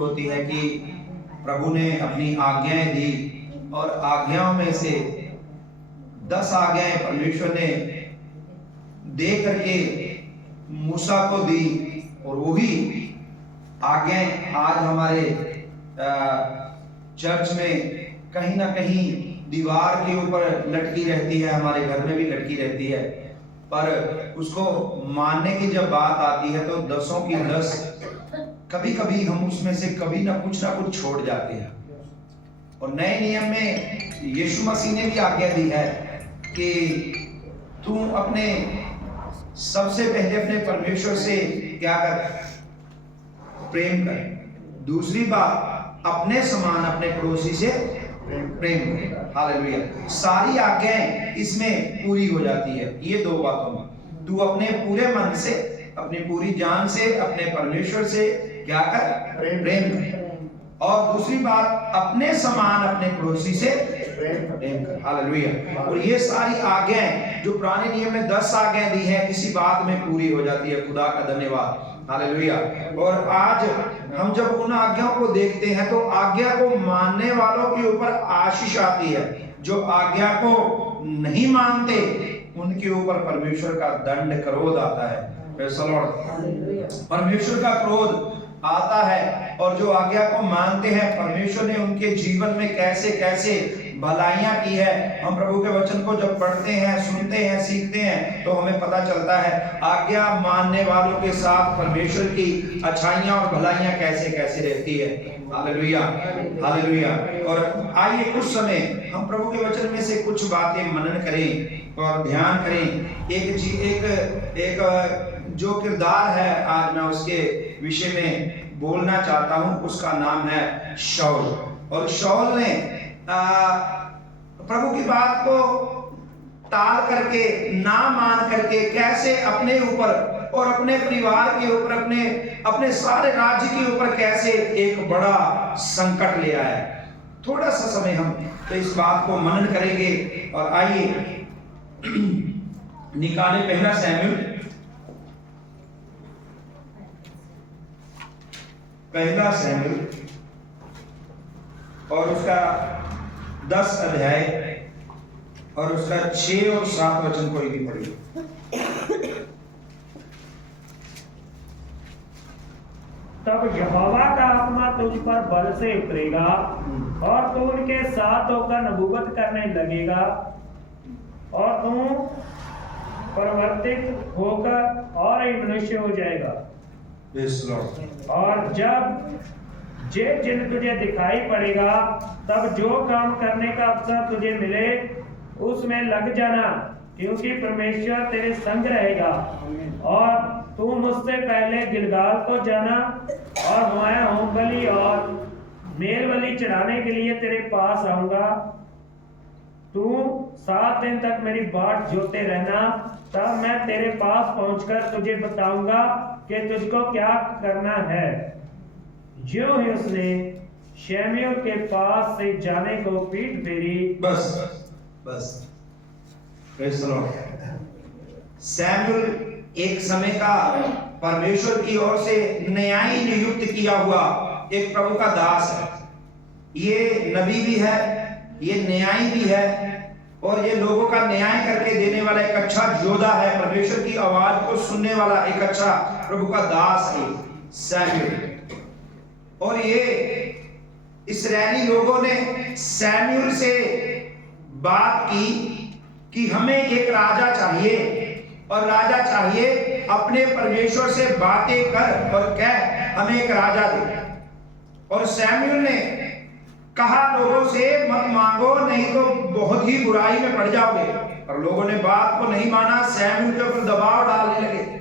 होती है कि प्रभु ने अपनी आज्ञाएं दी और आज्ञाओं में से 10 आज्ञाएं परमेश्वर ने दे करके मूसा को दी, और वही आज्ञाएं आज हमारे चर्च में कहीं ना कहीं दीवार के ऊपर लटकी रहती है, हमारे घर में भी लटकी रहती है, पर उसको मानने की जब बात आती है तो 10 की 10 कभी कभी हम उसमें से कभी ना कुछ छोड़ जाते हैं। और नए नियम में यीशु मसीह ने भी आज्ञा दी है कि तू अपने सबसे पहले अपने परमेश्वर से क्या कर, प्रेम कर। दूसरी बात, अपने समान अपने पड़ोसी से प्रेम कर। हालेलुया। सारी आज्ञाएं इसमें पूरी हो जाती है ये 2 बातों में। तू अपने पूरे मन से, अपनी पूरी जान से अपने परमेश्वर से क्या कर, प्रेम कर। और दूसरी बात, अपने समान अपने पड़ोसी से प्रेम कर। हालेलुया। और ये सारी आज्ञाएं जो पुराने नियम में 10 आज्ञाएं दी हैं, इसी बात में पूरी हो जाती है। खुदा का धन्यवाद। हालेलुया। और आज हम जब उन आज्ञाओं को देखते हैं तो आज्ञा को मानने वालों के ऊपर आशीष आती है। जो आज्ञा को नहीं मानते उनके ऊपर परमेश्वर का दंड, क्रोध आता है। परमेश्वर का क्रोध आता है। और जो आज्ञा को मानते हैं, परमेश्वर ने उनके जीवन में कैसे कैसे भलाइयां की है, हम प्रभु के वचन को जब पढ़ते हैं, सुनते हैं, सीखते हैं तो हमें पता चलता है आज्ञा मानने वालों के साथ परमेश्वर की अच्छाइयां और भलाइयां कैसे कैसे रहती है। Hallelujah, hallelujah. और आइए कुछ समय हम प्रभु के वचन में से कुछ बातें मनन करें और ध्यान करें। एक जो किरदार है आज मैं उसके विषय में बोलना चाहता हूं, उसका नाम है शाऊल। और शाऊल ने प्रभु की बात को टाल करके, ना मान करके कैसे अपने ऊपर और अपने परिवार के ऊपर, अपने सारे राज्य के ऊपर कैसे एक बड़ा संकट ले आया। थोड़ा सा समय हम तो इस बात को मनन करेंगे। और आइए निकाले पहला शमूएल और उसका 10 अध्याय और उसका 6 और 7 वचन कोई भी पढ़िए। तब यहोवा का आत्मा तुझ पर बल से उतरेगा और तू उनके साथ होकर नबूवत करने लगेगा और तू परिवर्तित होकर और एक मनुष्य हो जाएगा। और जब जिन तुझे दिखाई पड़ेगा, तब जो काम करने का अवसर तुझे मिले उसमें लग जाना, क्योंकि परमेश्वर तेरे संग रहेगा। और तू मुझसे पहले गिलगाल को जाना और वहाँ होम बलि और मेल बलि चढ़ाने के लिए तेरे पास आऊंगा। तू 7 दिन तक मेरी बाट जोते रहना, तब मैं तेरे पास पहुंचकर तुझे बताऊंगा कि तुझको क्या करना है। ज्यों ही उसने शमूएल के पास से जाने को पीठ फेरी। बस शमूएल एक समय का परमेश्वर की ओर से न्यायी नियुक्त किया हुआ एक प्रभु का दास है। ये नबी भी है, ये न्यायी भी है, और ये लोगों का न्याय करके देने वाला एक अच्छा योद्धा है। परमेश्वर की आवाज को सुनने वाला एक अच्छा प्रभु का दास है शमूएल। और ये इस्राएली लोगों ने शमूएल से बात की कि हमें एक राजा चाहिए, और राजा चाहिए अपने परमेश्वर से बातें कर और कह हमें एक राजा दे। और शमूएल ने कहा लोगों से मत मांगो, नहीं तो बहुत ही बुराई में पड़ जाओगे। और लोगों ने बात को नहीं माना, शमूएल के ऊपर दबाव डालने लगे।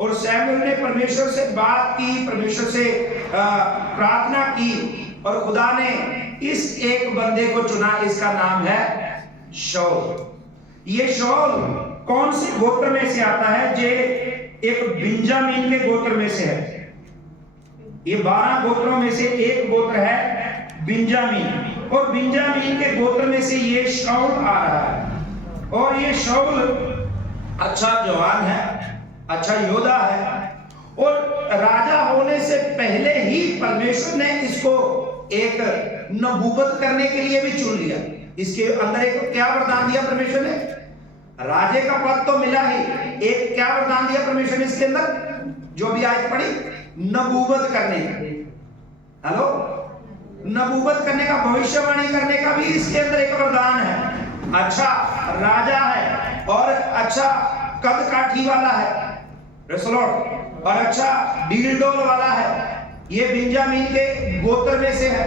और शमूएल ने परमेश्वर से बात की, परमेश्वर से प्रार्थना की, और खुदा ने इस एक बंदे को चुना, इसका नाम है शाऊल। ये शाऊल कौन से गोत्र में से आता है? जे एक बिंजामीन के गोत्र में से है। ये 12 गोत्रों में से एक गोत्र है बिंजामीन, और बिंजामीन के गोत्र में से ये शाऊल आ रहा है। और ये शाऊल अच्छा जवान है, अच्छा योद्धा है, और राजा होने से पहले ही परमेश्वर ने इसको एक नबूवत करने के लिए भी चुन लिया। इसके अंदर एक क्या वरदान दिया परमेश्वर ने? राजे का पद तो मिला ही, एक क्या वरदान दिया परमेश्वर ने इसके अंदर, जो भी आयत पढ़ी, नबूवत करने का। हेलो, नबूवत करने का, भविष्यवाणी करने का भी इसके अंदर एक वरदान है। अच्छा राजा है और अच्छा कद काठी वाला है, प्रेज़ द लॉर्ड, और अच्छा डील डोल वाला है, ये बिंजामीन के गोत्र में से है,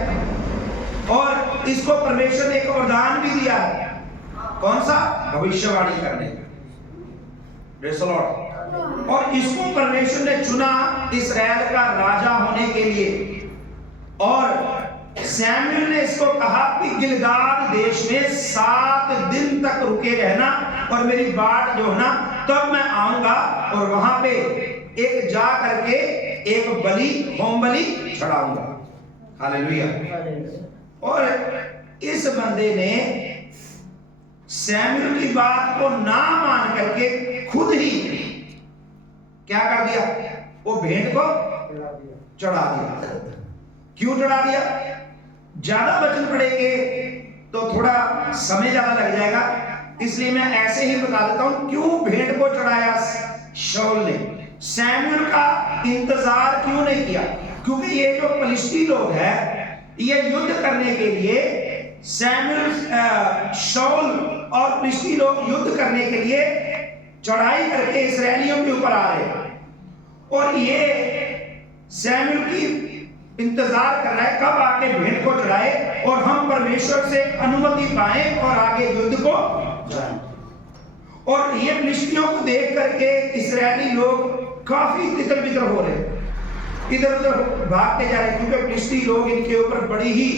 और इसको परमेश्वर ने एक वरदान भी दिया है। कौन सा? भविष्यवाणी करने का, प्रेज़ द लॉर्ड। और इसको परमेश्वर ने चुना इस्राएल का राजा होने के लिए। और सैमुएल ने इसको कहा कि गिलगाद देश में 7 दिन तक रुके रहना, और मेरी बाट जो है ना, तब मैं आऊंगा और वहां पे एक जा करके एक बलि, होम बलि चढ़ाऊंगा। हालेलुया। और इस बंदे ने सैमुएल की बात को ना मान करके खुद ही क्या कर दिया? वो भेंट को चढ़ा दिया। क्यों चढ़ा दिया? ज्यादा वचन पढ़ेंगे तो थोड़ा समय ज्यादा लग जाएगा, इसलिए मैं ऐसे ही बता देता हूं क्यों भेंट को चढ़ाया शाऊल ने। सैमुएल का इंतजार क्यों नहीं किया? क्योंकि ये जो फलिस्ती लोग हैं, ये युद्ध करने के लिए सैमुएल, शाऊल और फलिस्ती लोग युद्ध करने के लिए चढ़ाई करके इस्राएलियों के ऊपर आ रहे हैं, और ये सैमुएल की इंतजार कर रहा है कब आके भेंट को चढ़ाए और हम परमेश्वर से अनुमति पाएं और आगे युद्ध को जाएं। और ये फलिस्तियों को देख करके इस्राएली लोग काफी तितर बितर हो रहे, इधर उधर भागते जा रहे, क्योंकि फलिस्ती लोग इनके ऊपर बड़ी ही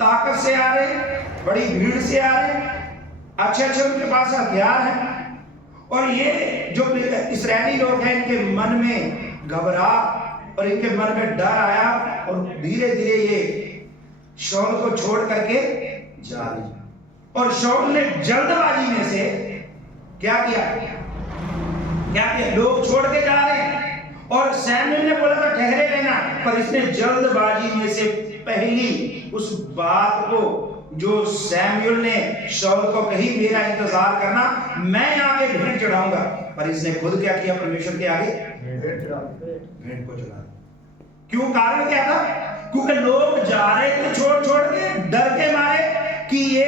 ताकत से आ रहे, बड़ी भीड़ से आ रहे, अच्छे उनके पास हथियार हैं। और ये जो इस्राएली लोग हैं, इनके मन में घबरा और इनके मन में डर आया, और धीरे धीरे ये शाऊल को छोड़ करके जा रहे। और शाऊल ने जल्दबाजी में से क्या किया? लोग छोड़ के जा रहे हैं, और सैमुएल ने बोला था ठहरे रहना, पर इसने जल्दबाजी में से पहली उस बात को जो सैमुएल ने शाऊल को कही, मेरा इंतजार करना, मैं आगे भेंट चढ़ाऊंगा, पर इसने खुद क्या किया? परमेश्वर के आगे भेंट को चढ़ा। क्यों? कारण क्या था? क्योंकि लोग जा रहे थे छोड़ के, डर के मारे कि ये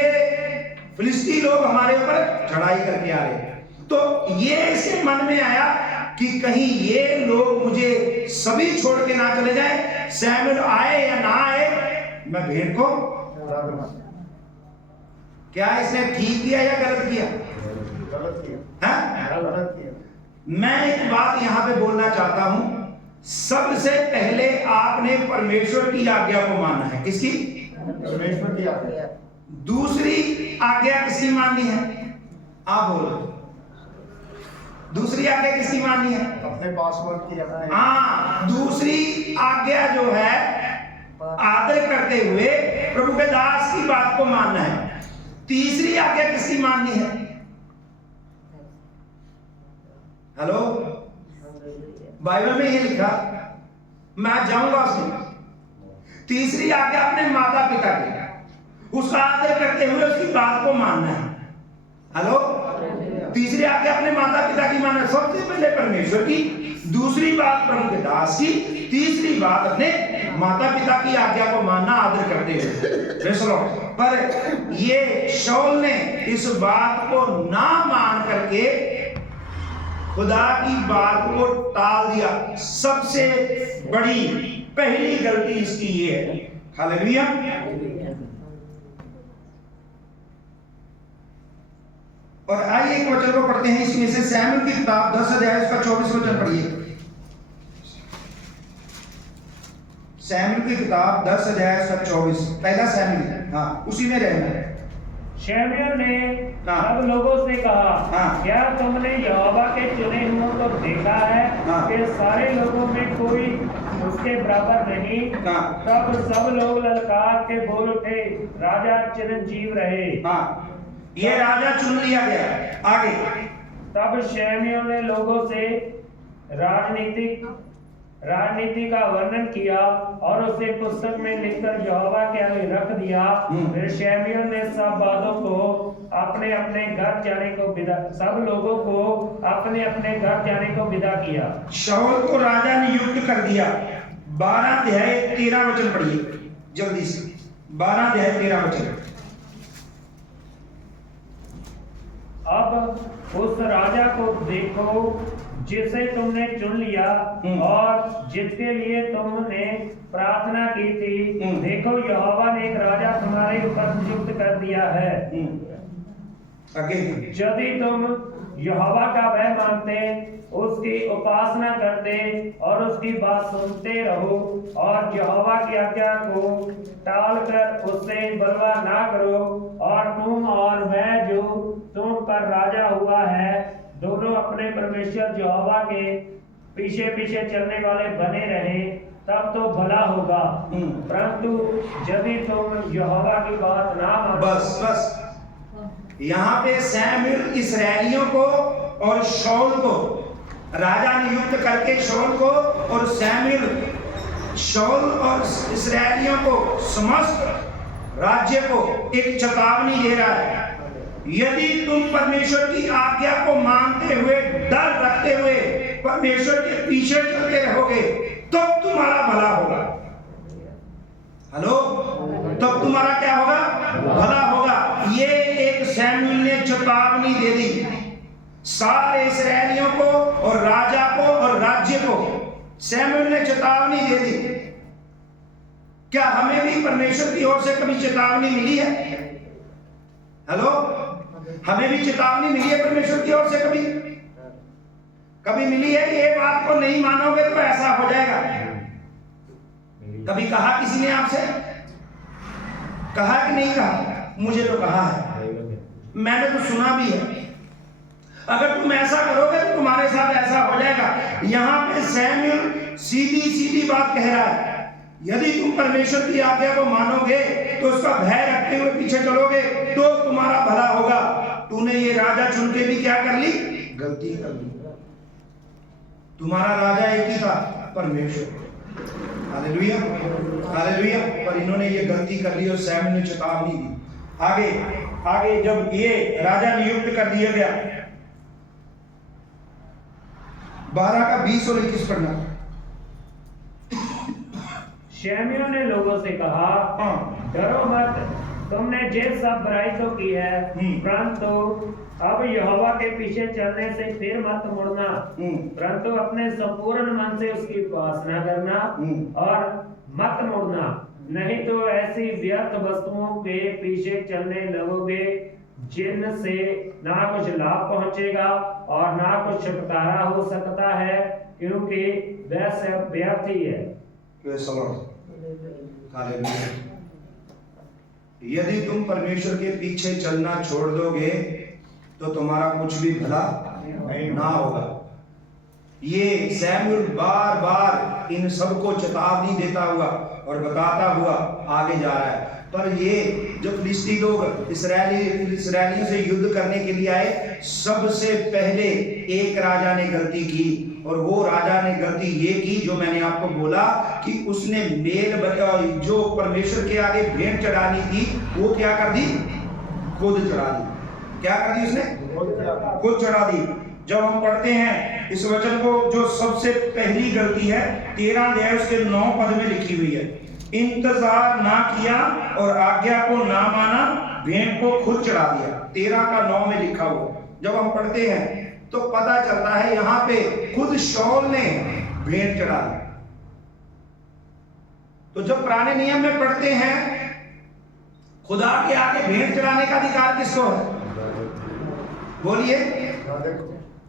फिलिस्ती लोग हमारे ऊपर चढ़ाई करके आ रहे। तो ये इसके मन में आया कि कहीं ये लोग मुझे सभी छोड़ के ना चले जाए, सैमुएल आए या ना आए, मैं भेंट को। क्या इसने ठीक किया या गलत किया? गलत किया। मैं एक बात यहां पे बोलना चाहता हूं, सबसे पहले आपने परमेश्वर की आज्ञा को मानना है। किसकी? परमेश्वर की आज्ञा। दूसरी आज्ञा किसकी माननी है? आप बोलो, दूसरी आज्ञा किसकी माननी है? अपने पासवर्ड की अपने। हाँ, दूसरी आज्ञा जो है आदर करते हुए प्रभु के दास की बात को मानना है। तीसरी आज्ञा किसकी माननी है? हेलो, बाइबल में ये लिखा, मैं जाऊंगा उसमें। तीसरी आज्ञा अपने माता पिता की, उसका आदर करते हुए उसकी बात को मानना है। हेलो, तीसरी आज्ञा अपने माता पिता की मानना, सबसे पहले परमेश्वर की, दूसरी बात प्रभु के दास की, तीसरी बात अपने माता पिता की आज्ञा को मानना, आदर करते हुए। पर ये शाऊल ने इस बात को ना मान करके खुदा की बात को टाल दिया। सबसे बड़ी पहली गलती इसकी ये है। हालेलुया। और आइए एक वचन को पढ़ते हैं इसमें से, सैमुएल की किताब 10 अध्याय उसका 24 वचन पढ़िए। सैमुएल की किताब 10 अध्याय उसका 24, पहला सैमुएल, हाँ उसी में रहना। शमूएल ने सब लोगों से कहा, क्या तुमने यहोवा के चुने हुओं को देखा है कि सारे लोगों में कोई उसके बराबर नहीं? तब सब लोग ललकार के बोल उठे, राजा चिरंजीव रहे। ये राजा चुन लिया गया। आगे तब शमूएल ने लोगों से राजनीति का वर्णन किया और उसे पुस्तक में लिखकर यहोवा के आगे रख दिया। फिर शमूएल ने सब लोगों को अपने अपने घर जाने को विदा किया। शाऊल को राजा ने नियुक्त कर दिया। 12 अध्याय 13 वचन पढ़िए जल्दी से। 12 अध्याय 13 वचन। अब उस राजा को देखो जिसे तुमने चुन लिया और जिसके लिए तुमने प्रार्थना की थी। देखो यहोवा ने एक राजा तुम्हारे ऊपर नियुक्त कर दिया है। यदि तुम यहोवा का भय मानते, उसकी उपासना करते और उसकी बात सुनते रहो और यहोवा की आज्ञा को टालकर उससे बलवा ना करो, और तुम और मैं जो तुम पर राजा हुआ है दोनों अपने परमेश्वर यहोवा के पीछे पीछे चलने वाले बने रहे, तब तो भला होगा। परंतु यदि तुम यहोवा की बात ना मानो। बस यहाँ पे शमूएल इस्राएलियों को और शाऊल को राजा नियुक्त करके शाऊल को और शाऊल और इस्राएलियों को समस्त राज्य को एक चेतावनी दे रहा है। यदि तुम परमेश्वर की आज्ञा को मानते हुए, डर रखते हुए परमेश्वर के पीछे चलते रहोगे तब तुम्हारा भला होगा। हेलो, तब तुम्हारा क्या होगा? भला होगा। ये एक शमूएल ने चेतावनी दे दी सारे इस्राएलियों को और राजा को और राज्य को। शमूएल ने चेतावनी दे दी। क्या हमें भी परमेश्वर की ओर से कभी चेतावनी मिली है? हेलो, हमें भी चेतावनी मिली है परमेश्वर की ओर से? कभी मिली है? ये बात को नहीं मानोगे तो ऐसा हो जाएगा। कभी कहा किसी ने आपसे? कहा कि नहीं कहा? मुझे तो कहा है, मैंने तो सुना भी है। अगर तुम ऐसा करोगे तो तुम्हारे साथ ऐसा हो जाएगा। यहां पे शमूएल सीधी बात कह रहा है। यदि तुम परमेश्वर की आज्ञा को मानोगे तो उसका भय रखते हुए पीछे चलोगे तो तुम्हारा भला होगा। तूने ये राजा चुन के भी क्या कर ली? गलती कर ली। तुम्हारा राजा एक ही था, परमेश्वर। Hallelujah, hallelujah. पर इन्होंने ये गलती कर ली और शमूएल ने चेतावनी दी। आगे जब ये राजा नियुक्त कर दिया गया, 12 का 20 और 21 पढ़ना। शमूएल ने लोगों से कहा, डरो मत, तुमने जे सब बुराई तो की है, परंतु अब यहोवा के पीछे चलने से फिर मत मुड़ना, परंतु अपने संपूर्ण मन से उसकी उपासना करना और मत मुड़ना, नहीं तो ऐसी व्यर्थ वस्तुओं के पीछे चलने लगोगे जिनसे ना कुछ लाभ पहुंचेगा और ना कुछ छुटकारा हो सकता है, क्योंकि वह सब व्यर्थ ही है। यदि तुम परमेश्वर के पीछे चलना छोड़ दोगे तो तुम्हारा कुछ भी भला ना होगा। ये शमूएल बार इन सबको चेतावनी देता हुआ और बताता हुआ आगे जा रहा है। पर ये जब फिलिस्ती लोग इस्राएलियों से युद्ध करने के लिए आए, सबसे पहले एक राजा ने गलती की, और वो राजा ने गलती ये की जो मैंने आपको बोला कि उसने जो परमेश्वर के आगे भेंट चढ़ानी थी वो क्या कर दी? खुद चढ़ा दी। क्या कर दी उसने? खुद चढ़ा दी। जब हम पढ़ते हैं इस वचन को, जो सबसे पहली गलती है 13 अध्याय उसके 9 पद में लिखी हुई है, इंतजार ना किया और आज्ञा को ना माना, भेंट को खुद चढ़ा दिया। 13 का 9 में लिखा हुआ। जब हम पढ़ते हैं तो पता चलता है यहां पे खुद शाऊल ने भेंट चढ़ा दी। तो जब पुराने नियम में पढ़ते हैं, खुदा के आगे भेंट चढ़ाने का अधिकार किसको है? बोलिए।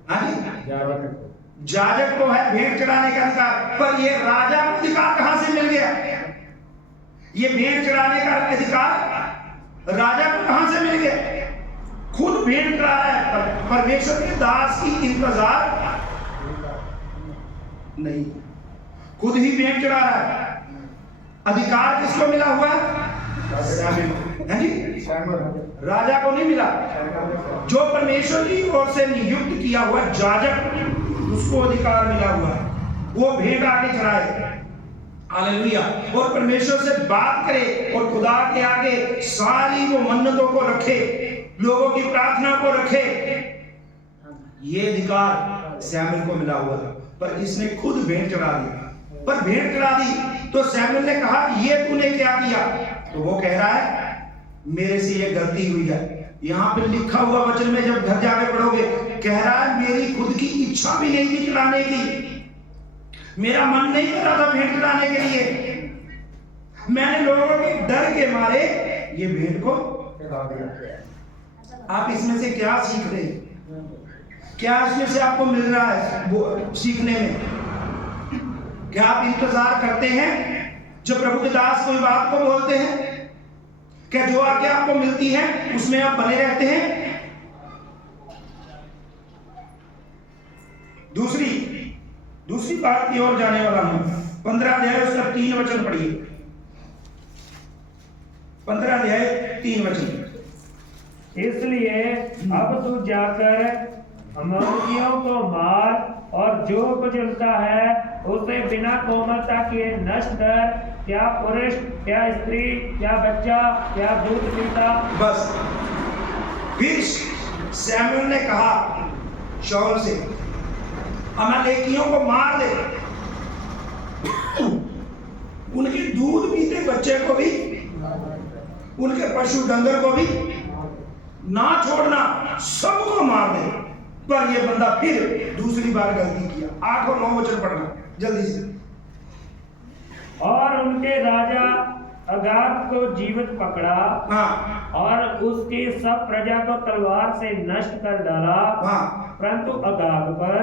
हाँ जी, जाजक को है भेंट चढ़ाने का अधिकार। पर ये राजा को अधिकार कहां से मिल गया? ये भेंट चढ़ाने का अधिकार राजा को कहां से मिल गया? खुद भेंट चढ़ा रहा है। परमेश्वर के दास की इंतजार नहीं, खुद ही भेंट चढ़ा रहा है। अधिकार किसको मिला हुआ है? है जी, राजा को नहीं मिला। जो परमेश्वर की ओर से नियुक्त किया हुआ याजक, उसको अधिकार मिला हुआ है, वो भेंट आगे चढ़ाए, हालेलुया, और परमेश्वर से बात करे और खुदा के आगे सारी वो मन्नतों को रखे, लोगों की प्रार्थना को रखे। ये अधिकार सैमुएल को मिला हुआ था, पर इसने खुद भेंट चढ़ा दी। पर भेंट चढ़ा दी तो सैमुएल ने कहा, ये तूने क्या किया? तो वो कह रहा है, मेरे से ये गलती हुई है। यहां पे लिखा हुआ वचन में जब घर जाके पढ़ोगे, कह रहा है मेरी खुद की इच्छा भी नहीं थी चढ़ाने की, मेरा मन नहीं कर रहा था भेंट चढ़ाने के लिए, मैंने लोगों के डर के मारे ये भेंट को चढ़ा दिया। आप इसमें से क्या सीख रहे हैं? क्या इसमें से आपको मिल रहा है वो सीखने में? क्या आप इंतजार करते हैं जब प्रभु के दास कोई बात को बोलते हैं? क्या जो आज्ञा आपको मिलती है उसमें आप बने रहते हैं? दूसरी बात की ओर जाने वाला हूं। 15 अध्याय उसका 3 वचन पढ़िए। 15 अध्याय 3 वचन। इसलिए अब तू जाकर अमालेकियों को मार और जो कुछ उनका है उसे बिना कोमलता किए नष्ट कर, क्या पुरुष, क्या स्त्री, क्या बच्चा, क्या दूध पीता। बस। फिर सैमुएल ने कहा शाऊल से, अमालेकियों को मार दे, उनके दूध पीते बच्चे को भी, उनके पशु डंगर को भी ना छोड़ना, सबको मार दे। पर यह बंदा फिर दूसरी बार गलती किया। 8 और 9 वचन पढ़ना जल्दी से। और उनके राजा अगाग को जीवित पकड़ा, हाँ, और उसकी सब प्रजा को तलवार से नष्ट कर डाला। हाँ, परंतु अगाग पर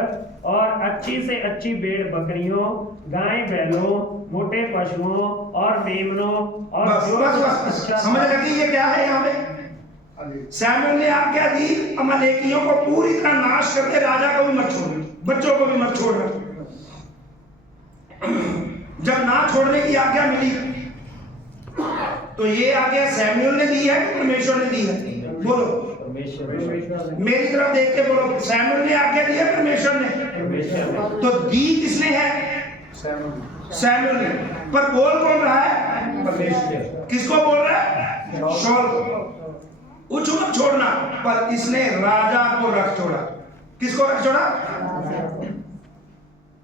और अच्छी से अच्छी भेड़ बकरियों, गाय बैलों, मोटे पशुओं और मेमनों और बस समझ लगी ये क्या है? यहाँ पे सैमुएल ने आज्ञा दी, अमालेकियों को पूरी तरह नाश करके राजा को भी मत छोड़ना, बच्चों को भी मत छोड़ना। जब ना छोड़ने की आज्ञा मिली तो ये आज्ञा सैमुएल ने दी है कि परमेश्वर ने दी है? बोलो, मेरी तरफ देख के बोलो। सैमुएल ने आज्ञा दी है, परमेश्वर ने? तो दी किसने है? सैमुएल ने। पर बोल कौन रहा है? परमेश्वर। किसको बोल रहा है? शाऊल को। कुछ मत छोड़ना, पर इसने राजा को रख छोड़ा। किसको रख छोड़ा?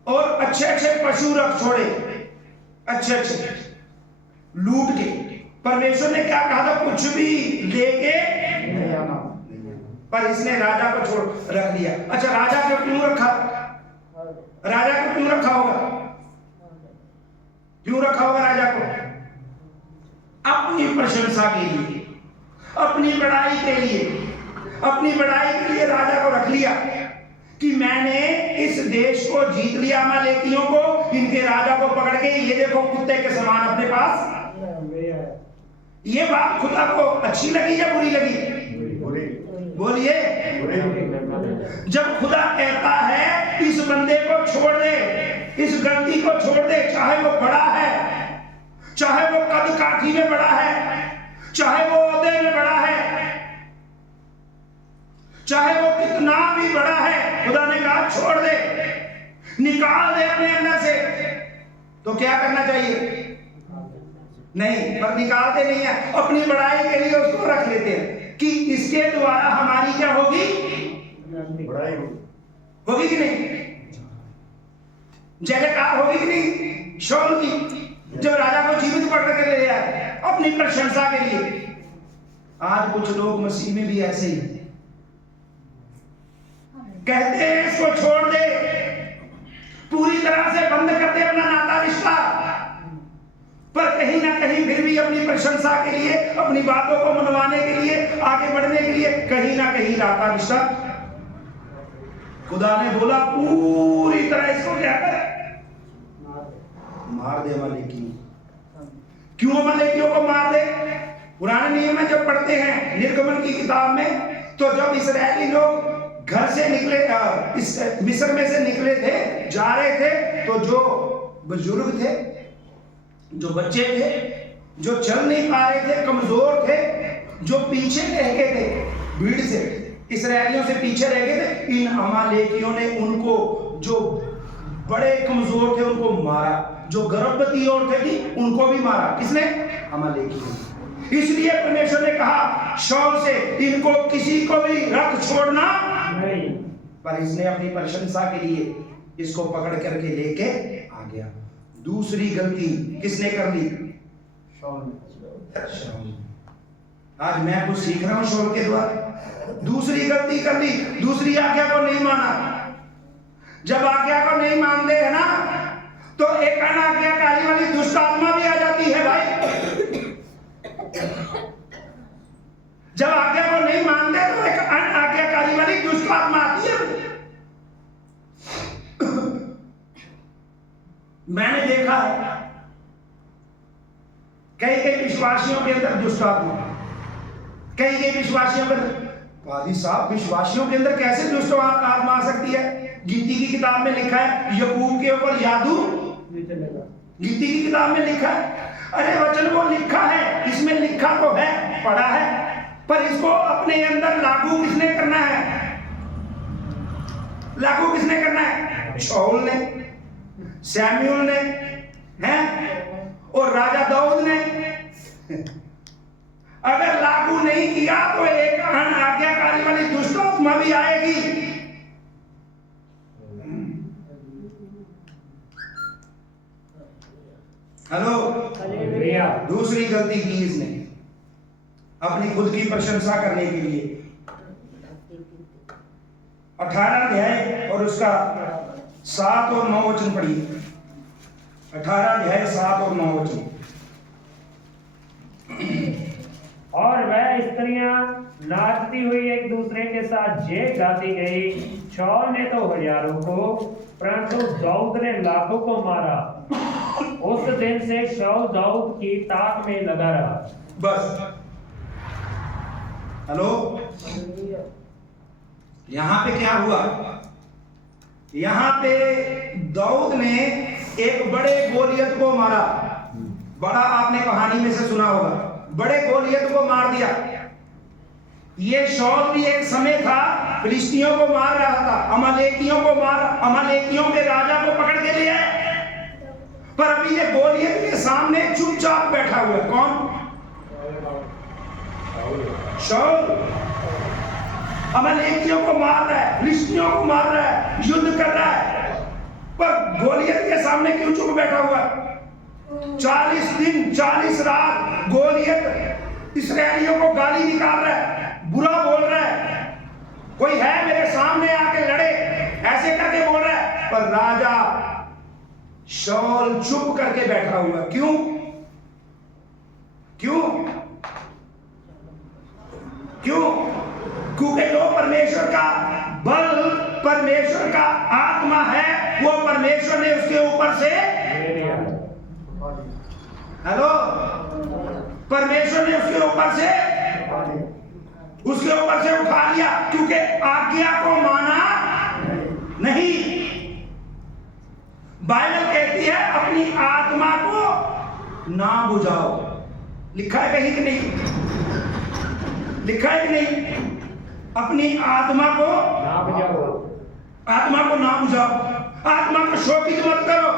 और अच्छे अच्छे पशु रख छोड़े, अच्छे अच्छे लूट के। परमेश्वर ने क्या कहा था? कुछ भी लेके नहीं आना, पर इसने राजा को छोड़ रख लिया। अच्छा, राजा को क्यों रखा? राजा को क्यों रखा होगा? क्यों रखा होगा राजा को? अपनी प्रशंसा के लिए, अपनी बड़ाई के लिए, अपनी बड़ाई के लिए राजा को रख लिया कि मैंने इस देश को जीत लिया, अमालेकियों को, इनके राजा को पकड़ के, ये देखो कुत्ते के समान अपने पास। ये बात खुदा को अच्छी लगी या बुरी लगी? बोलिए। जब खुदा कहता है इस बंदे को छोड़ दे, इस गलती को छोड़ दे, चाहे वो बड़ा है, चाहे वो कद काठी में बड़ा है, चाहे वो ओहदे में बड़ा है, चाहे वो कितना भी बड़ा है, खुदा ने कहा छोड़ दे, निकाल दे अपने अंदर से। तो क्या करना चाहिए? नहीं, पर निकालते नहीं है, अपनी बड़ाई के लिए उसको रख लेते हैं कि इसके द्वारा हमारी क्या होगी? बड़ाई होगी कि नहीं? जयकार होगी कि नहीं? शाऊल की, जब राजा को जीवित पकड़ के ले आया अपनी प्रशंसा के लिए। आज कुछ लोग मसीह में भी ऐसे ही कहते हैं इसको छोड़ दे, पूरी तरह से बंद कर दे अपना नाता रिश्ता, पर कहीं ना कहीं फिर भी अपनी प्रशंसा के लिए, अपनी बातों को मनवाने के लिए, आगे बढ़ने के लिए कहीं ना कहीं नाता रिश्ता। खुदा ने बोला पूरी तरह इसको क्या करे? मार दे अमालेकियों। क्यों अमालेकियों को मार दे? पुराने नियम में जब पढ़ते हैं निर्गमन की किताब में, तो जब इस्राएली लोग घर से निकले, इस मिस्र में से निकले थे, जा रहे थे, तो जो बुजुर्ग थे, जो बच्चे थे, जो चल नहीं पा रहे थे, कमजोर थे, जो पीछे रह गए थे भीड़ से, इस्राएलियों से पीछे रह गए थे, इन अमालेकियों ने उनको, जो बड़े कमजोर थे उनको मारा, जो गर्भवती औरतें थी उनको भी मारा। किसने? अमालेकियों ने। इसलिए परमेश्वर ने कहा शाऊल से, इनको किसी को भी रख छोड़ना नहीं। पर इसने अपनी प्रशंसा के लिए इसको पकड़ करके लेके आ गया। दूसरी गलती किसने कर दी? शाऊल। आज मैं कुछ सीख रहा हूं शाऊल के द्वारा। दूसरी गलती कर दी, दूसरी आज्ञा को नहीं माना। जब आज्ञा को नहीं मानते है ना, तो एक अनाज्ञाकारी वाली दुष्ट आत्मा भी आ जाती है भाई। जब आज्ञा को नहीं मानते तो एक अनाज्ञाकारी वाली दुष्ट आत्मा आती है। मैंने देखा है कई कई विश्वासियों के अंदर दुष्ट आत्मा, कई कई विश्वासियों के अंदर, वादी साहब विश्वासियों के अंदर कैसे दुष्ट आत्मा आ सकती है? गिनती की किताब में लिखा है याकूब के ऊपर जादू, गिनती की किताब में लिखा है। अरे वचन वो लिखा है, इसमें लिखा तो है, पढ़ा है, पर इसको अपने अंदर लागू किसने करना है? लागू किसने करना है? शाऊल ने, सैमुएल ने, हैं, और राजा दाऊद ने। अगर लागू नहीं किया तो एक अनाज्ञाकारी वाली दुष्ट आत्मा भी आएगी। हेलो, दूसरी गलती की इसने अपनी खुद की प्रशंसा करने के लिए। 18 अध्याय और उसका 7 और 9 वचन पढ़िए। 18 अध्याय 7 और 9 वचन। और वह स्त्रियां नाचती हुई एक दूसरे के साथ जय गाती गई। शाऊल ने तो हजारों को, परंतु दाऊद ने लाखों को मारा। उस दिन से शाऊल दाऊद की ताक में लगा रहा। बस। हेलो, यहां पे क्या हुआ? यहां पे दाऊद ने एक बड़े गोलियत को मारा। बड़ा आपने कहानी में से सुना होगा, बड़े गोलियत को मार दिया। ये शाऊल भी एक समय था फिलिस्तीनियों को मार रहा था, अमालेकियों को मार, अमालेकियों के राजा को पकड़ के लिया। पर अभी ये गोलियत के सामने चुपचाप बैठा हुआ है। कौन? शाऊल। अमालेकियों को मार रहा है, फिलिस्तीनियों को मार रहा है, युद्ध कर रहा है, पर गोलियत के सामने क्यों चुप बैठा हुआ है? 40 दिन 40 रात गोलियत इस्राएलियों को गाली निकाल रहा है, बुरा बोल रहा है। कोई है मेरे सामने आके लड़े, ऐसे करके बोल रहा है, पर राजा शाऊल चुप करके बैठा हुआ। क्यों? क्यों? क्यों? क्योंकि जो परमेश्वर का बल, परमेश्वर का आत्मा है, वो परमेश्वर ने उसके ऊपर से, हेलो, परमेश्वर ने उसके ऊपर से उठा लिया, क्योंकि आज्ञा को माना नहीं। बाइबल कहती है अपनी आत्मा को ना बुझाओ। लिखा है कहीं कि नहीं? लिखा है कि नहीं? अपनी आत्मा को ना बुझाओ, आत्मा को ना बुझाओ, आत्मा को शोकित मत करो,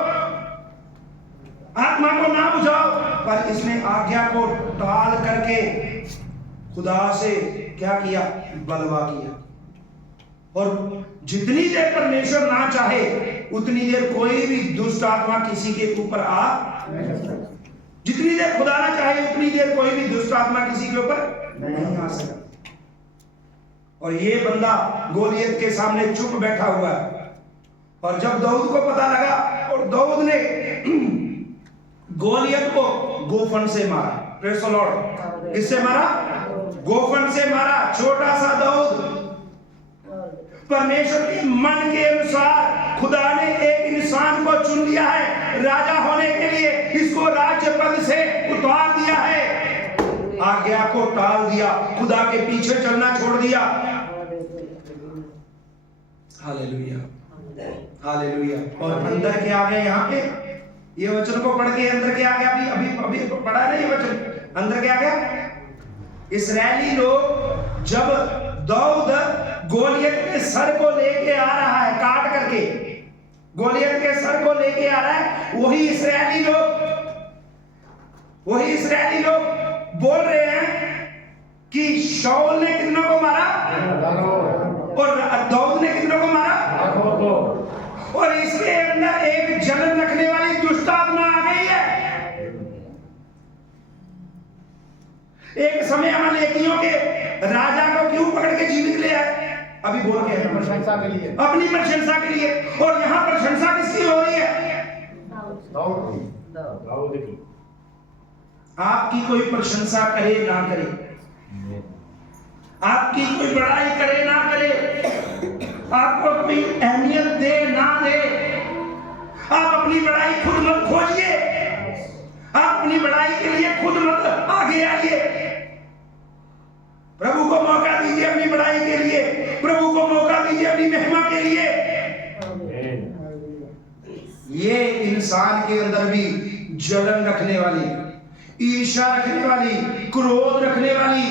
आत्मा को ना बुझाओ। पर इसने आज्ञा को टाल करके खुदा से क्या किया? बलवा किया। और जितनी देर परमेश्वर ना चाहे उतनी देर कोई भी दुष्ट आत्मा किसी के ऊपर आ नहीं सकता। जितनी देर खुदा ना चाहे उतनी देर कोई भी दुष्ट आत्मा किसी के ऊपर नहीं आ सकता। और ये बंदा गोलियत के सामने चुप बैठा हुआ है। और जब दाऊद को पता लगा, और दाऊद ने गोलियत को गोफन से मारा। Praise the Lord. किससे मारा? गोफन से मारा। छोटा सा दाऊद, परमेश्वर के मन के अनुसार खुदा ने एक इंसान को चुन लिया है राजा होने के लिए। इसको राज्य पद से उतार दिया है, आज्ञा को टाल दिया, खुदा के पीछे चलना छोड़ दिया। Hallelujah, hallelujah. और अंदर क्या आ गया? यहाँ पे ये वचन को पढ़ के अंदर क्या आ गया? अभी अभी अभी पढ़ा है ना ये वचन, अंदर क्या आ गया? इस्राएली लोग जब दाऊद गोलियत के सर को लेके आ रहा है, काट करके गोलियत के सर को लेके आ रहा है, वही इस्राएली लोग बोल रहे हैं कि शाऊल ने कितनों को मारा और दाऊद ने कितनों को मारा, और इसके अंदर एक जलन रखने वाली दुष्ट आत्मा आ गई है। एक समय अमलेकियों के राजा को क्यों पकड़ के जीवित ले आए? अभी बोल के प्रशंसा के लिए, अपनी प्रशंसा के लिए। और यहाँ प्रशंसा किसकी हो रही है? दाऊद की। आपकी कोई प्रशंसा करे ना करे, आपकी कोई बड़ाई करे ना करे, आपको कोई अहमियत दे ना दे, आप अपनी बड़ाई खुद मत खोजिए, आप अपनी बड़ाई के लिए खुद मत आगे आइए। प्रभु को मौका दीजिए अपनी बड़ाई के लिए, प्रभु को मौका दीजिए अपनी महिमा के लिए। ये इंसान के अंदर भी जलन रखने वाली, ईर्ष्या रखने वाली, क्रोध रखने वाली,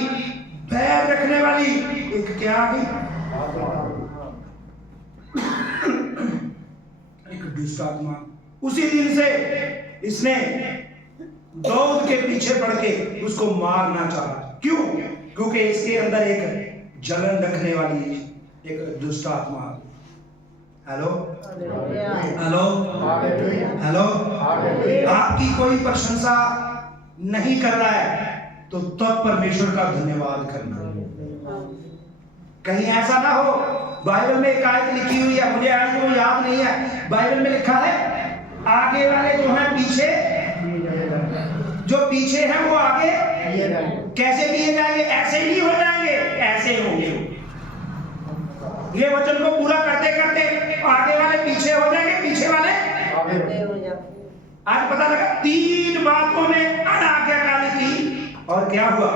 बैर रखने वाली एक क्या है? एक दुष्ट आत्मा। उसी दिन से इसने दाऊद के पीछे पड़ के उसको मारना चाहा। क्यों? क्योंकि इसके अंदर एक जलन रखने वाली एक दुष्ट आत्मा। हेलो हेलो हेलो, आपकी कोई प्रशंसा नहीं कर रहा है तो तब परमेश्वर का धन्यवाद करना। कहीं ऐसा ना हो, बाइबल में एक आयत लिखी हुई है, मुझे आज वो याद नहीं है, बाइबल में लिखा है आगे वाले जो हैं पीछे, जो पीछे हैं वो आगे कैसे किए जाएंगे? ऐसे ही हो जाएंगे, ऐसे होंगे। ये वचन को पूरा करते करते आगे वाले पीछे हो जाएंगे, पीछे वाले आज पता लगा 3 बातों में अनाज्ञाकारी की, और क्या हुआ?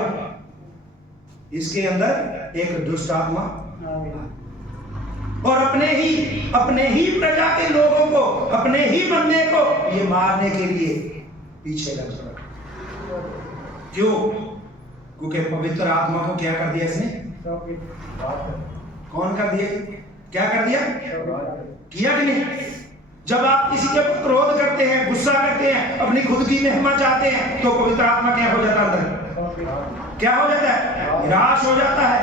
इसके अंदर एक दुष्ट आत्मा और अपने ही प्रजा के लोगों को, अपने ही बंदे को ये मारने के लिए पीछे लग पड़ा। क्यों? क्योंकि पवित्र आत्मा को क्या कर दिया इसने? कौन कर दिया? क्या कर दिया? किया कि नहीं? जब आप किसी के ऊपर क्रोध करते हैं, गुस्सा करते हैं, अपनी खुद की महिमा चाहते हैं, तो पवित्र आत्मा क्या हो जाता है अंदर? क्या हो जाता है? निराश हो जाता है।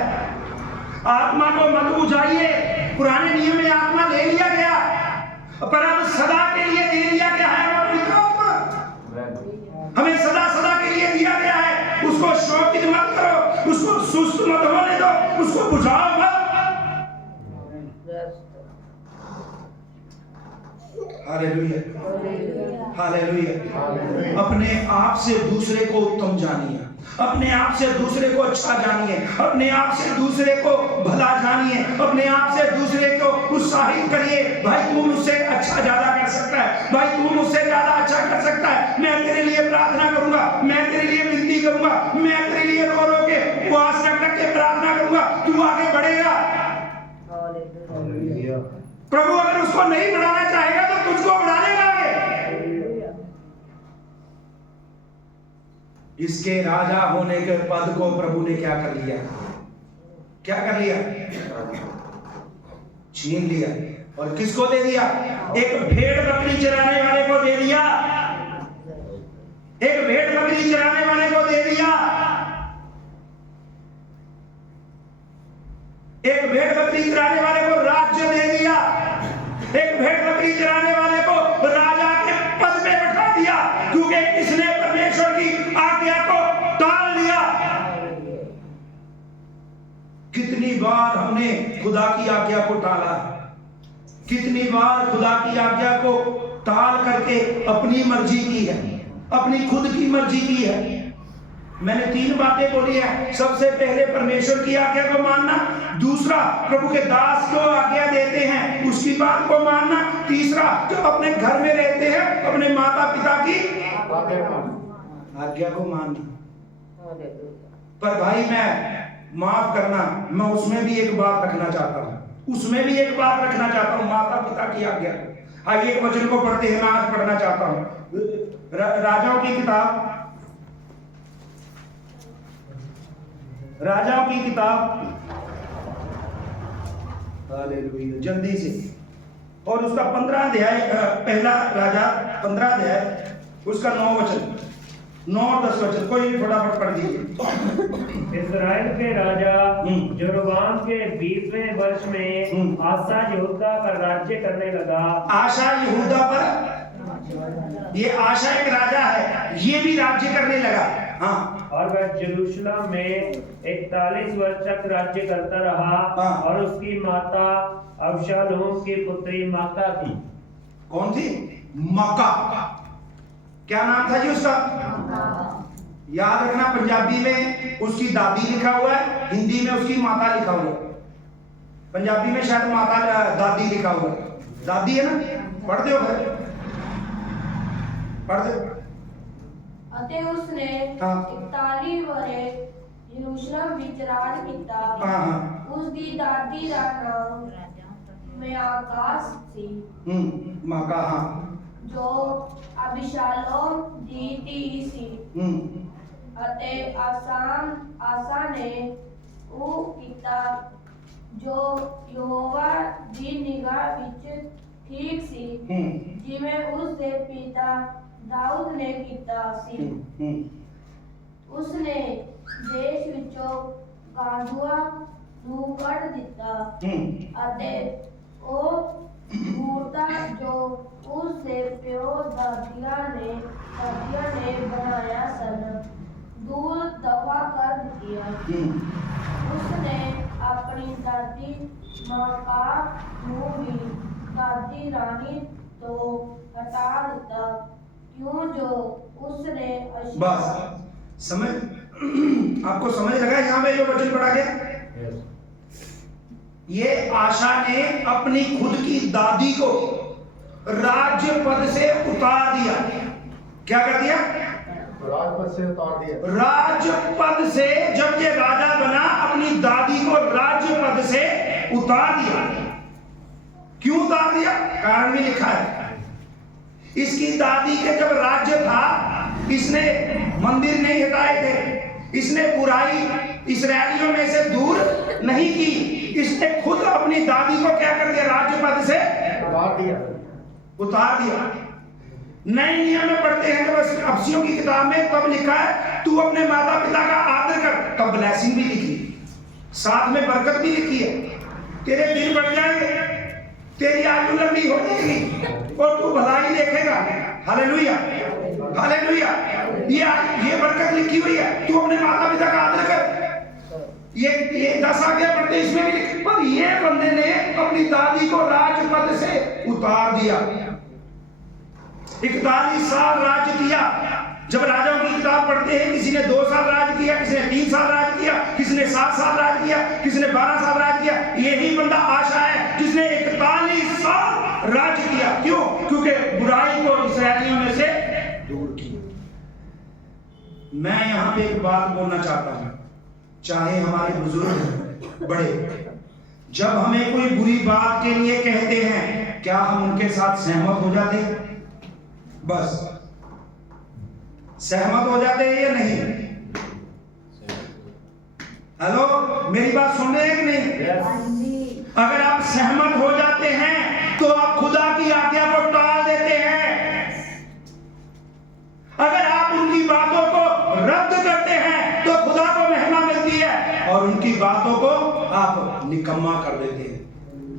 आत्मा को मत बुझाइए। पुराने नियम में आत्मा ले लिया गया, पर अब सदा के लिए दे दिया गया है पवित्र आत्मा। हमें सदा सदा के लिए दिया गया है। उसको शोकित मत करो, उसको सुस्त मत होने दो, उसको बुझाओ मत। Hallelujah, hallelujah. अपने आप से दूसरे को उत्तम जानिए, अपने आप से दूसरे को अच्छा जानिए, अपने आप से दूसरे को भला जानिए, अपने आप से दूसरे को उत्साहित करिए। भाई तू मुझसे अच्छा ज्यादा कर सकता है, भाई तू मुझसे ज्यादा अच्छा कर सकता है, मैं तेरे लिए प्रार्थना करूंगा, मैं तेरे लिए विनती करूंगा, मैं तेरे लिए रो रो के उपवास रख के प्रार्थना करूंगा, तू आगे बढ़ेगा। प्रभु अगर उसको नहीं बढ़ाना चाहेगा तो तुझको बढ़ा देगा आगे। इसके राजा होने के पद को प्रभु ने क्या कर लिया? क्या कर लिया? छीन लिया। और किसको दे दिया? एक भेड़ बकरी चराने वाले को दे दिया, एक भेड़ बकरी चराने वाले को दे दिया, एक भेड़ बकरी चराने वाले को राज्य दे दिया, एक भेड़ बकरी चराने वाले को राजा के पद में बैठा दिया, क्योंकि इसने परमेश्वर की आज्ञा को टाल दिया। कितनी बार हमने खुदा की आज्ञा को टाला, कितनी बार खुदा की आज्ञा को टाल करके अपनी मर्जी की है, अपनी खुद की मर्जी की है। मैंने 3 बातें बोली है। सबसे पहले परमेश्वर की आज्ञा को मानना, दूसरा प्रभु के दास को आज्ञा देते हैं उसकी बात को मानना, तीसरा जो अपने घर में रहते हैं अपने माता पिता की आज्ञा को मानना। पर भाई मैं माफ करना, मैं उसमें भी एक बात रखना चाहता हूँ, उसमें भी एक बात रखना चाहता हूँ, माता पिता की आज्ञा। आइए एक वचन को पढ़ते हैं, मैं आज पढ़ना चाहता हूँ राजाओं की किताब, राजाओं की किताब, हालेलुया, जल्दी से। और उसका 15 अध्याय, पहला राजा 15 अध्याय, उसका 9 वचन, 9 और 10 वचन, कोई भी फटाफट पढ़ दीजिए। इस्राएल के राजा यरोबाम के 20वें वर्ष में आसा यहूदा पर राज्य करने लगा। आशा यहूदा पर, ये आशा एक राजा है, ये भी राज्य करने लगा। हाँ, और वह यरूशलेम में 41 वर्ष तक राज्य करता रहा। हाँ। और उसकी माता अबशालोम की पुत्री माका थी। कौन थी? मक्का। क्या नाम था जी उसका? याद रखना, पंजाबी में उसकी दादी लिखा हुआ है, हिंदी में उसकी माता लिखा हुआ है। पंजाबी में शायद माता दादी लिखा हुआ है। दादी है ना? पढ़ते हो फिर? पढ़ते? ਅਤੇ ਉਸਨੇ ਹਾਂ। 41 ਵਰੇ ਯਰੂਸ਼ਲਮ ਵਿੱਚ ਰਾਜ ਕੀਤਾ। हाँ हाँ, ਉਸ ਦੀ ਦਾਦੀ ਦਾ ਨਾਮ ਮਿਆਕਾਸ ਸੀ, मक्का। हाँ, ਜੋ ਅਬੀਸ਼ਾਲੋਮ ਦੀ ਧੀ ਸੀ। ਅਤੇ ਆਸਾ ਨੇ ਉਹ ਕੀਤਾ ਜੋ ਯਹੋਵਾ ਦੀ ਨਿਗਾਹ ਵਿੱਚ ਠੀਕ ਸੀ, ਜਿਵੇਂ ਉਸ ਦੇ ਪਿਤਾ ਦਾਊਦ ਨੇ ਕੀਤਾ ਸੀ। ਉਸਨੇ ਦੇਸ਼ ਵਿੱਚੋਂ ਗਾਂਧੂਆਂ ਨੂੰ ਕੱਢ ਦਿੱਤਾ ਅਤੇ ਉਹ ਮੂਰਤਾਂ ਜੋ ਉਸ ਦੇ ਪਿਓ ਦਾਦੀਆਂ ਨੇ ਬਣਾਇਆ ਸਨ, ਦੂਰ ਦਫਾ ਕਰ ਦਿੱਤੀਆਂ। ਉਸਨੇ ਆਪਣੀ ਦਾਦੀ ਮਾਕਾ ਨੂੰ ਵੀ ਦਾਦੀ ਰਾਣੀ ਤੋਂ ਹਟਾ ਦਿੱਤਾ, क्यों जो उसने बस समझ, आपको समझ लगा यहाँ पे जो वचन पढ़ा गया? ये आशा ने अपनी खुद की दादी को राज्य पद से उतार दिया। क्या कर दिया? राजपद से उतार दिया। राजपद से जब ये राजा बना, अपनी दादी को राज्य पद से उतार दिया। क्यों उतार दिया? कारण भी लिखा है। इसकी दादी के जब राज्य था, इसने मंदिर नहीं हटाए थे, इसने बुराई इस्राएलियों में से दूर नहीं की। इसने खुद अपनी दादी को क्या कर दिया? राज्य पद से उतार दिया। नए नियम में पढ़ते हैं जब अफसियों की किताब में, तब लिखा है तू अपने माता पिता का आदर कर, तब ब्लेसिंग भी लिखी, साथ में बरकत भी लिखी है। तेरे दिन बढ़ जाएंगे, तेरी आयु लंबी हो जाएगी और तू भलाई देखेगा। Hallelujah, hallelujah. ये बरकत लिखी हुई है, तू अपने माता पिता का आदर कर। ये 10 आज्ञा पढ़ते इसमें भी लिखी, पर ये बंदे ने अपनी दादी को राजपद से उतार दिया। 41 साल राज किया। जब राजाओं की किताब पढ़ते हैं, किसी ने 2 साल राज किया, किसी ने 3 साल राज किया, किसी ने 7 साल राज किया, किसी ने 12 साल राज किया। यही बंदा आशा है जिसने 41 साल राज किया। क्यों? क्योंकि बुराई को इस्राएलियों में से दूर किया। मैं यहां पे एक बात बोलना चाहता हूं, चाहे हमारे बुजुर्ग बड़े जब हमें कोई बुरी बात के लिए कहते हैं, क्या हम उनके साथ सहमत हो जाते हैं? बस सहमत हो जाते हैं या नहीं? हेलो, मेरी बात सुन रहे हैं कि नहीं? अगर आप सहमत हो जाते हैं तो आप खुदा की आज्ञा को टाल देते हैं। अगर आप उनकी बातों को रद्द करते हैं तो खुदा को महिमा मिलती है, और उनकी बातों को आप निकम्मा कर देते हैं।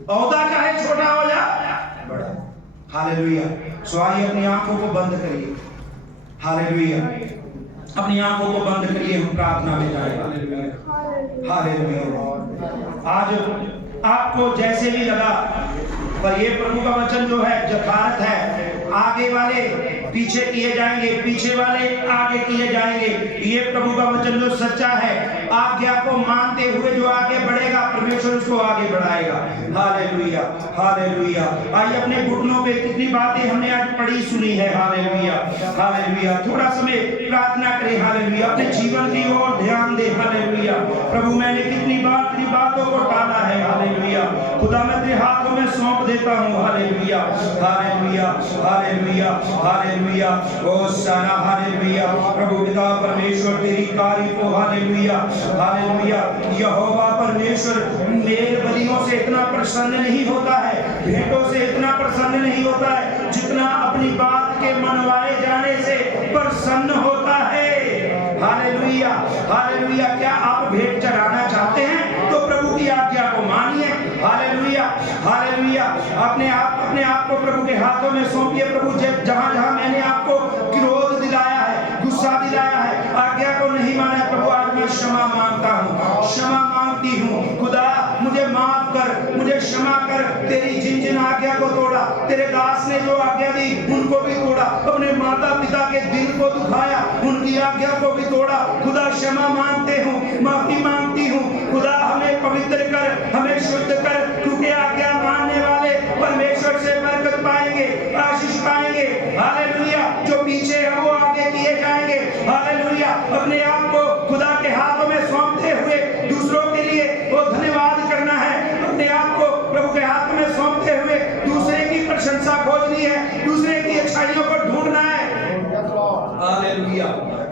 औहदा चाहे छोटा हो या बड़ा। हालेलुया। सो आइए अपनी आंखों को बंद करिए। हालेलुया। अपनी आंखों को बंद करिए, हम प्रार्थना में जाएं। Hallelujah, hallelujah. आज आपको जैसे भी लगा, पर ये प्रभु का वचन जो है जखारत है। आगे वाले पीछे किए जाएंगे, पीछे वाले आगे किए जाएंगे। ये प्रभु का वचन जो सच्चा है, आज्ञा को मानते हुए जो आगे बढ़ेगा, परमेश्वर उसको आगे बढ़ाएगा। Hallelujah, hallelujah. आइए अपने घुटनों पे कितनी बातें हमने आज पढ़ी सुनी है। Hallelujah, hallelujah. थोड़ा समय प्रार्थना करें। हालेलुया। अपने जीवन की ओर ध्यान दे। हालेलुया। प्रभु मैंने कितनी बार तेरी बातों को टाला है। हालेलुया। खुदा मैं तेरे हाथों में सौंप देता हूँ। Hallelujah, hallelujah, hallelujah, hallelujah. Hallelujah, hosanna hallelujah. प्रभु पिता परमेश्वर तेरी तारीफ हो, हालेलुया हालेलुया। यहोवा परमेश्वर मेल बलियों से इतना प्रसन्न नहीं होता है, भेंटों से इतना प्रसन्न नहीं होता है जितना अपनी बात के मनवाए जाने से प्रसन्न होता है। Hallelujah hallelujah. क्या आप भेंट चढ़ाना चाहते हैं तो प्रभु की आज्ञा को मानिए। Hallelujah hallelujah. अपने आप को प्रभु के हाथों में सौंपिए। प्रभु जहां जहां मैंने आपको क्रोध दिलाया है, गुस्सा दिलाया है, आज्ञा को नहीं माना है, प्रभु आज मैं क्षमा मांगता हूं, क्षमा मांगती हूं। खुदा मुझे माफ कर, मुझे क्षमा कर। तेरी जिन जिन आज्ञा को तोड़ा, तेरे दास ने जो आज्ञा दी उनको भी तोड़ा, अपने माता पिता के दिल को दुखाया, उनकी आज्ञा को भी तोड़ा। खुदा क्षमा मांगते हूं, माफी मांगती हूं। खुदा हमें पवित्र कर, हमें शुद्ध कर, क्योंकि आज्ञा मानने वाले परमेश्वर से बरकत पाएंगे, आशीष पाएंगे। हालेलुया। जो पीछे है वो आगे किए जाएंगे। हालेलुया। अपने आप को खुदा के हाथों में सौंपते हुए दूसरों के लिए वो धन्यवाद करना है। अपने आप को प्रभु के हाथ में सौंपते हुए दूसरे की प्रशंसा खोजनी है, दूसरे की अच्छाइयों को ढूंढना है। हालेलुया।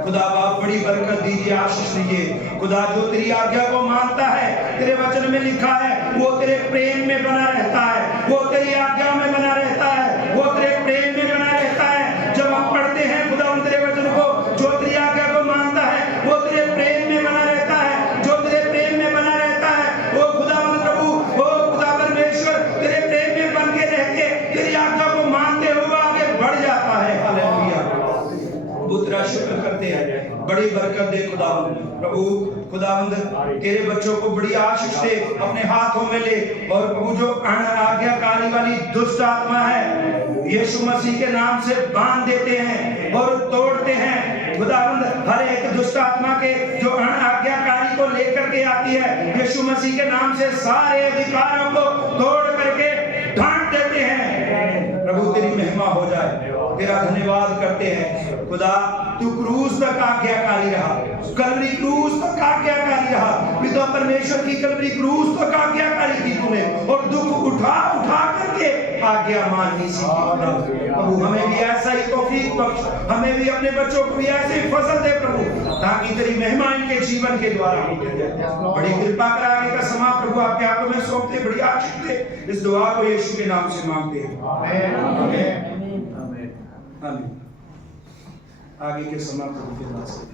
खुदा बाप बड़ी बरकत दीजिए, आशीष दीजिए। खुदा जो तेरी आज्ञा को मानता है, तेरे वचन में लिखा है, वो तेरे प्रेम में बना रहता है, वो तेरी आज्ञा में बना रहता है, वो तेरे प्रेम में बना रहता है। जब हम पढ़ते हैं खुदा उन तेरे वचन को, जो तेरी आज्ञा को मानता है वो तेरे प्रेम में बना रहता है, जो तेरे प्रेम में बना रहता है वो खुदा प्रभु, वो खुदा परमेश्वर तेरे प्रेम में बन के रह के तेरी आज्ञा को मानते हुए आगे बढ़ जाता है। हालेलुया। तेरा शुक्र करते हैं, बड़ी बरकत दे खुदावंद। प्रभु खुदावंद तेरे बच्चों को बड़ी आशीष से अपने हाथों में ले, और प्रभु जो आज्ञाकारी वाली दुष्ट आत्मा है यीशु मसीह के नाम से बांध देते हैं और तोड़ते हैं। खुदावंद हर एक दुष्ट आत्मा के जो आज्ञाकारी को लेकर के आती है, यीशु मसीह के नाम से सारे अधिकारों को तोड़ करके ढांक देते हैं। प्रभु तेरी महिमा हो जाए, तेरा धन्यवाद करते हैं। खुदा तू क्रूस तक आज्ञाकारी रहा, कलवरी क्रूस तक आज्ञाकारी रहा। पिता परमेश्वर की कलवरी क्रूस तक आज्ञाकारी की तूने, और दुख उठा उठा करके आज्ञा माननी सीखी। प्रभु हमें भी ऐसा ही तौफीक बख्श, हमें भी अपने बच्चों को भी ऐसे ही फसल दे प्रभु, ताकि तेरी महिमा इनके जीवन के द्वारा हो जाए। बड़ी कृपा कर आगे का समा प्रभु आपके हाथों में सौंपते, बड़ी आशीष दे। इस दुआ को यीशु के नाम से मांगते हैं, आमीन आमीन। आगे के समा प्रभु के नाम से।